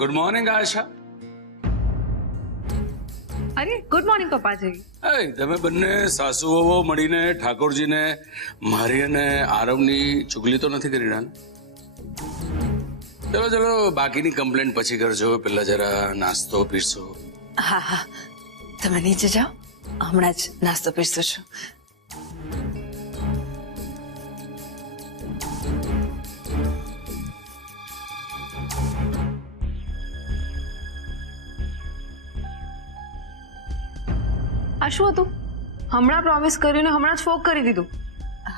Good morning Ayesha. અરે good morning પપ્પાજી. તમે બંને સાસુ વહુ મળીને ઠાકોરજીને મારી અને આરવની ચુગલી તો નથી કરી રહ્યા ને? ચલો ચલો, બાકીની કમ્પ્લેન્ટ પછી કરજો, પેલા જરા નાસ્તો પીરસો. હા હા, તમે નીચે જાઓ, હમણાં જ નાસ્તો પીરસું છું. આ શું હતું? હમણાં પ્રોમિસ કર્યું ને હમણાં જ ફોક કરી દીધું.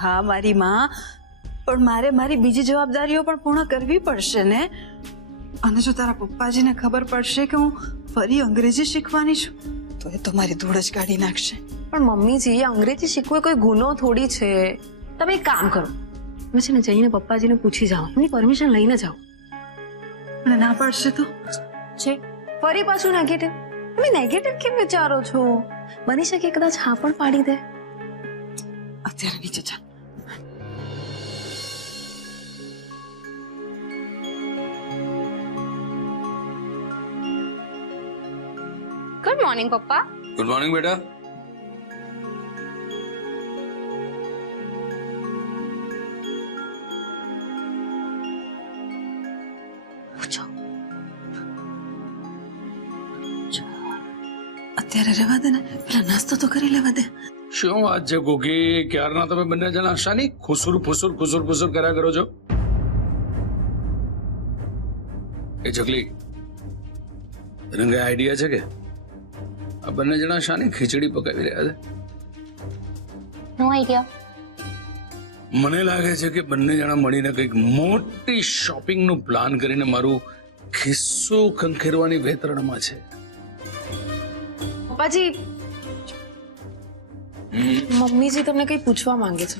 હા મારી માં, પણ મારે મારી બીજી જવાબદારીઓ પણ પૂર્ણ કરવી પડશે ને. અને જો તારા પપ્પાજીને ખબર પડશે કે હું ફરી અંગ્રેજી શીખવાની છું તો એ તો મારી ધૂળ જ કાઢી નાખશે. પણ મમ્મીજી, અંગ્રેજી શીખવું એ કોઈ ગુનો થોડી છે. તમે એક કામ કરો, તમે છે ને જઈને પપ્પાજીને પૂછી જાઓ, એમની પરમિશન લઈને જાઓ. અને ના પાડશે તો છે ફરી પાછું નેગેટિવ. તમે નેગેટિવ કેમ વિચારો છો? બની શકે કદાચ હા પણ પાડી દે. અત્યારે નીચે જા. ગુડ મોર્નિંગ પપ્પા. ગુડ મોર્નિંગ બેટા. અત્યારે રહેવા દે ને, પેલા નાસ્તો તો કરી લેવા દે. શું વાત છે ગોગી, ક્યારના તમે બંને જણા શાની ખુસુર ફુસુર ખુસુર ફુસુર કર્યા કરો છો? એ ચકલી, તને કઈ આઈડિયા છે કે આ બંને જણા શાની ખીચડી પકાવી રહ્યા છે? નો આઈડિયા. મને લાગે છે કે બંને જણા મળીને કંઈક મોટી શોપિંગ નું પ્લાન કરીને મારું ખિસ્સું ખંખેરવાની વેતરણમાં છે. પપ્પાજી, મમ્મીજી તમને કઈ પૂછવા માંગે છે.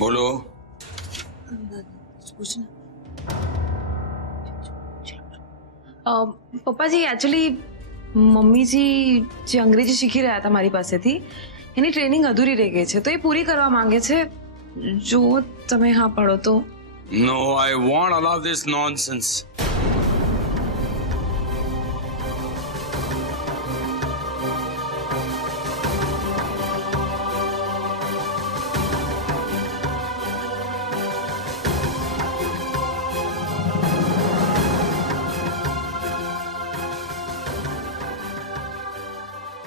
બોલો. પપ્પાજી, એકચ્યુઅલી મમ્મીજી જે અંગ્રેજી શીખી રહ્યા હતા મારી પાસેથી, એની ટ્રેનિંગ અધૂરી રહી ગઈ છે, તો એ પૂરી કરવા માંગે છે. જો તમે હા પાડો તો. No, I won't allow this nonsense.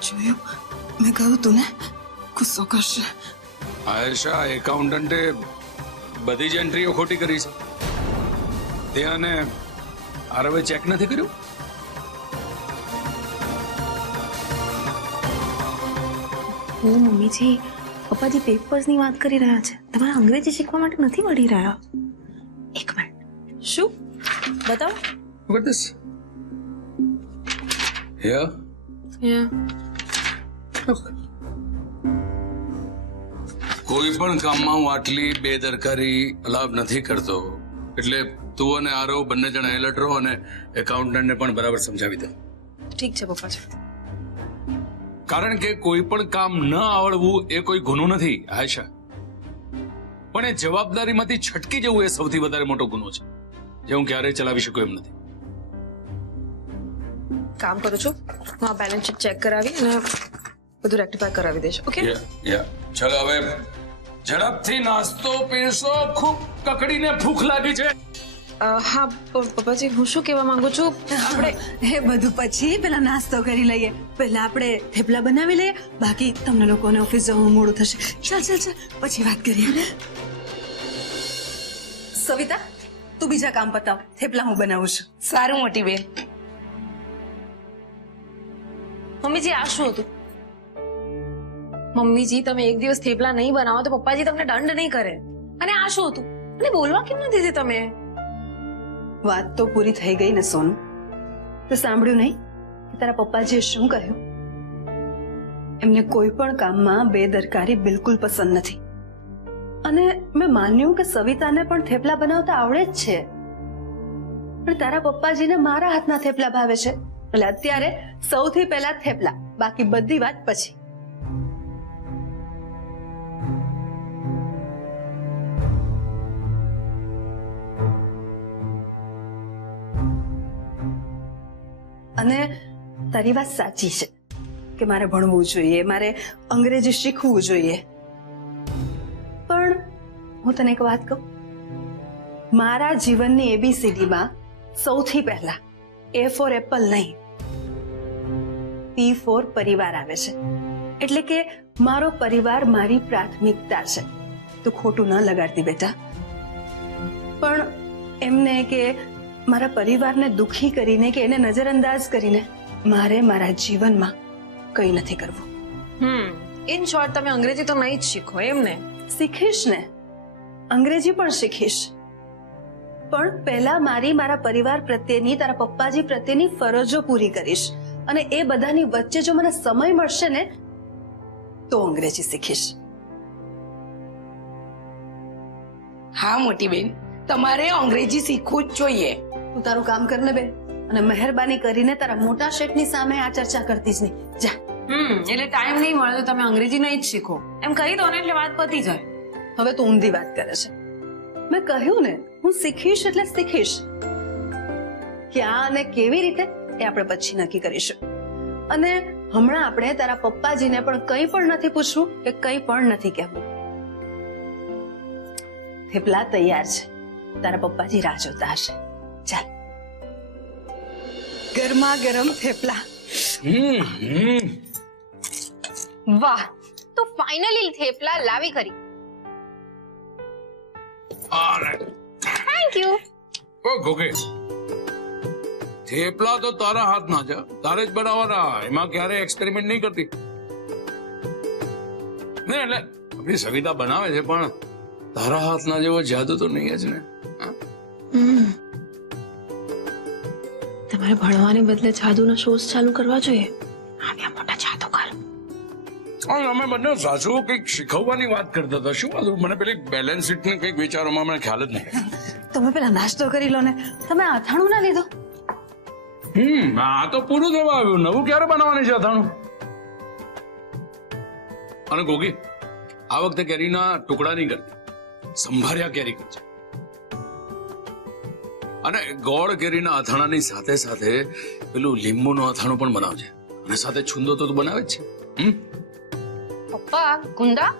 જોયું, મેં કહ્યું તું ને ગુસ્સો કરશે. આયેશા, એકાઉન્ટન્ટે બધી જ એન્ટ્રીઓ ખોટી કરી છે. તે અને આરવે ચેક નથી કર્યું? હું મમ્મીજી, પપ્પાજી પેપર્સની વાત કરી રહ્યા છે, તમારે અંગ્રેજી શીખવા માટે નથી મળી રહ્યા. એક મિનિટ. શું બતાવો? What this? Here? કોઈ પણ કામમાં હું આટલી બેદરકારી અલાવ નથી કરતો, એટલે તું અને આરવ બંને જણા એલર્ટ રહો અને એકાઉન્ટન્ટને પણ બરાબર સમજાવી દો. ઠીક છે પપ્પાજી. કારણ કે કોઈ પણ કામ ન આવડવું એ કોઈ ગુનો નથી આયશા, પણ એ જવાબદારીમાંથી છટકી જવું એ સૌથી વધારે મોટો ગુનો છે, જે હું ક્યારેય ચલાવી શકું એમ નથી. કામ કરું છું, હું આ બેલેન્સ શીટ ચેક કરાવી અને બધું રેક્ટિફાય કરાવી દઈશ. ઓકે? ચલો હવે ઝડપથી નાસ્તો પીરસો, ખૂબ કકડીને ભૂખ લાગી છે. હા પપ્પાજી, હું શું કહેવા માંગુ છું, આપણે એ બધું પછી પેલા નાસ્તો કરી લઈએ. પહેલા આપણે થેપલા બનાવી લઈએ, બાકી તમને લોકોને ઓફિસ જવાનું મોડું થશે. ચાલ ચાલ ચાલ, પછી વાત કરીએ. સવિતા, તું બીજા કામ પતાવ, થેપલા હું બનાવું છું. સારું મોટી બેન. મમ્મીજી, આ શું હતું? મમ્મીજી, તમે એક દિવસ થેપલા નહીં બનાવો તો પપ્પાજી તમને દંડ નહીં કરે. અને આ શું હતું? અને બોલવા કેમ નથી દીધી તમે? વાત તો પૂરી થઈ ગઈ ને સોનું. તે સાંભળ્યું નહીં કે તારા પપ્પાજીએ શું કહ્યું? એમને કોઈ પણ કામમાં બેદરકારી બિલકુલ પસંદ નથી. અને મેં માન્યું કે સવિતાને પણ થેપલા બનાવતા આવડે જ છે, પણ તારા પપ્પાજીને મારા હાથના થેપલા ભાવે છે, એટલે અત્યારે સૌથી પહેલા થેપલા, બાકી બધી વાત પછી. અને તારી વાત સાચી છે કે મારે ભણવું જોઈએ, મારે અંગ્રેજી શીખવું જોઈએ, પણ હું તને એક વાત કહું, મારા જીવનની ABCD માં સૌથી પહેલા A ફોર એપલ નહીં, P ફોર પરિવાર આવે છે. એટલે કે મારો પરિવાર મારી પ્રાથમિકતા છે. તું ખોટું ન લગાડતી બેટા, પણ એમને કે મારા પરિવારને દુખી કરીને કે એને નજરઅંદાજ કરીને મારે મારા જીવનમાં કંઈ નથી કરવું. ઇન શોર્ટ તમે અંગ્રેજી તો નહીં જ શીખો એમ ને? શીખીશ ને, અંગ્રેજી પણ શીખીશ, પણ પહેલા મારા પરિવાર પ્રત્યેની, તારા પપ્પાજી પ્રત્યેની ફરજો પૂરી કરીશ, અને એ બધાની વચ્ચે જો મને સમય મળશે ને તો અંગ્રેજી શીખીશ. હા મોટી બેન, તમારે અંગ્રેજી શીખવું જ જોઈએ. તું તારું કામ કર ને બેન, અને મહેરબાની કરીને તારા મોટા શેઠની સામે આ ચર્ચા કરતી જ નહીં. જા. એટલે ટાઈમ નહીં મળે તો તમે અંગ્રેજી નહીં જ શીખો એમ કહી દો ને એટલે વાત પતી જાય. હવે તું ઊંધી વાત કરે છે. મેં કહ્યું ને, હું શીખીશ એટલે શીખીશ. ક્યાં અને કેવી રીતે એ આપણે પછી નક્કી કરીશું. અને હમણાં આપણે તારા પપ્પાજીને પણ કંઈ પણ નથી પૂછવું કે કંઈ પણ નથી કહેવું. થેપલા તૈયાર છે, તારા પપ્પાજી રાહ જોતા હશે. ચાલ, ગરમા ગરમ થેપલા. વાહ, તો ફાઇનલી થેપલા લાવી ખરી. Thank you. ઓ ગોગે, થેપલા તો તારા હાથના છે, તારે જ બનાવવાના, એમાં ક્યારે એક્સપેરિમેન્ટ નહીં કરતી. ને એટલે આપણી સવિતા બનાવે છે, પણ તારા હાથના જેવો જાદુ તો નહીં જ ને. તમારે ભણવાને બદલે જાદુના શોઝ ચાલુ કરવા જોઈએ. આવ્યા મોટા જાદુગર. અમે બંને સાસુ કંઈક શીખવવાની વાત કરતા હતા. શું હતું? મને પેલી બેલેન્સ શીટ ને કંઈક વિચારોમાં મને ખ્યાલ જ નહીં. તમે પેલા નાસ્તો કરી લો ને, તમે અથાણું ના લીધો? આ તો પૂરું થવા આવ્યું, નવું ક્યારે બનાવવાની છે અથાણું? અને ગોગી, આ વખતે કેરીના ટુકડા નહીં કરતી, સંભાર્યા કેરી કરજે. અને ગોળ કેરીના અથાણાની સાથે સાથે પેલું લીંબુનું અથાણું પણ બનાવજે, અને સાથે છુંદો તો બનાવે જ છે. પપ્પા, ગુંદા?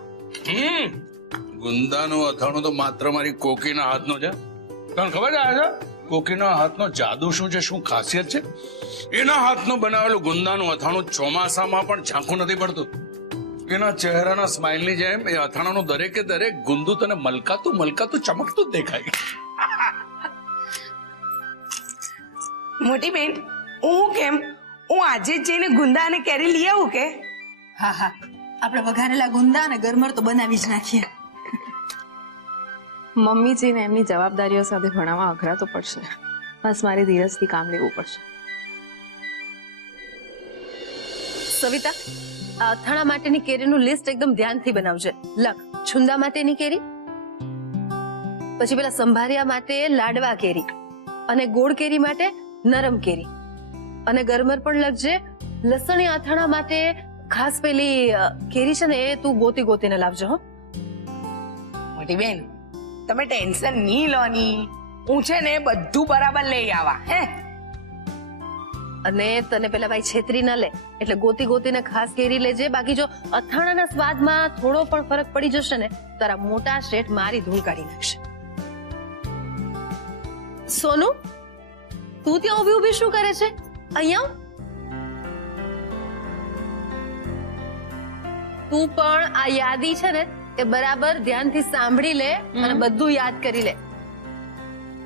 ગુંદાનું અથાણું તો માત્ર મારી કોકીના હાથનો છે. તને ખબર છે આજે કોકીના હાથનો જાદુ શું છે, શું ખાસિયત છે? એના હાથનું બનાવેલું ગુંદાનું અથાણું ચોમાસામાં પણ ઝાંખું નથી પડતું. એના ચહેરાના સ્માઇલની જેમ એ અથાણાનું દરેકે દરેક ગુંદુ તને મલકાતું મલકાતું ચમકતું જ દેખાય. મોટી બેન, હું કેમ, હું આજે જ જઈને ગુંદા અને કેરી લઈ આવું કે? હા હા, આપણે વઘારેલા ગુંદા અને ગરમર તો બનાવી જ નાખીએ. મમ્મીજીને એમની જવાબદારીઓ સાથે ભણાવવા અઘરા તો પડશે, બસ મારી ધીરજથી કામ લેવું પડશે. સવિતા, આ અથાણા માટેની કેરીનું લિસ્ટ એકદમ ધ્યાનથી બનાવજે. લખ, છુંદા માટેની કેરી, પછી પેલા સંભારિયા માટે લાડવા કેરી, અને ગોળ કેરી માટે નરમ કેરી, અને ગરમર પણ લખજે. લસણી અથાણા માટે ખાસ પેલી કેરી છે ને, એ તું ગોતી ગોતીને લાવજો. હો મોટી બેન, તમે ટેન્શન નહીં લો ની, હું છે ને બધું બરાબર લઈ આવા. હે, અને તને પેલા ભાઈ છેતરી ના લે, એટલે ગોતી ગોતીને ખાસ કેરી લેજે. બાકી જો અથાણાના સ્વાદમાં થોડો પણ ફરક પડી જશે ને, તારા મોટા શેઠ મારી ધૂળ કાઢી નાખશે. સોનુ, તું ત્યાં ઊભી ઊભી શું કરે છે? અહીંયા તું પણ આ યાદી છે ને એ બરાબર ધ્યાનથી સાંભળી લે અને બધું યાદ કરી લે,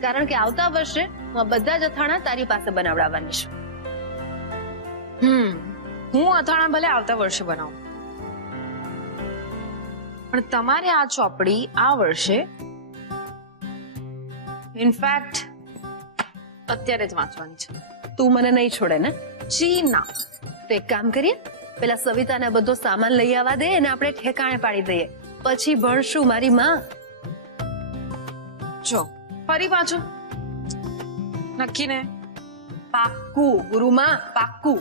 કારણ કે આવતા વર્ષે હું આ બધા જ અથાણા તારી પાસે બનાવડાવવાની છું. હું અથાણા ભલે આવતા વર્ષે બનાવું, પણ તમારે આ ચોપડી આ વર્ષે ઇનફેક્ટ અત્યારે જ વાંચવાની છે. તું મને નહીં છોડે ને? જી ના. તો એક કામ કરીએ, પેલા સવિતાને બધો સામાન લઈ આવવા દે અને આપણે ઠેકાણે પાડી દઈએ, પછી ભણશું મારી માં. જો ફરી પાછું નક્કી ને? પાક્કું ગુરુમાં, પાક્કું.